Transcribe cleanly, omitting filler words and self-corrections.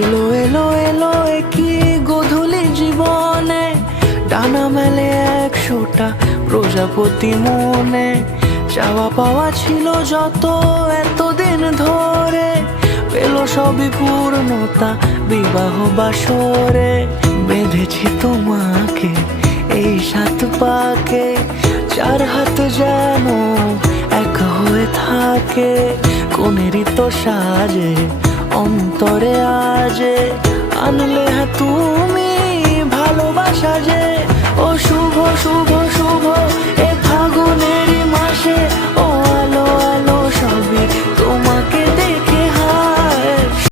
এলো এলো এলো কি গধূলি জীবনে, ডানা মেলে 100টা প্রজাপতি মনে। চাওয়া পাওয়া ছিল যত এতদিন ধরে, পেল সবই পূর্ণতা বিবাহ বাসরে। বেঁধেছি তোমাকে এই 7 পাকে, 4 হাত যেন এক হয়ে থাকে। কোনেরই তো সাজে অন্তরে আজে, আনলে তুমি ভালোবাসা যে। ও শুভ শুভ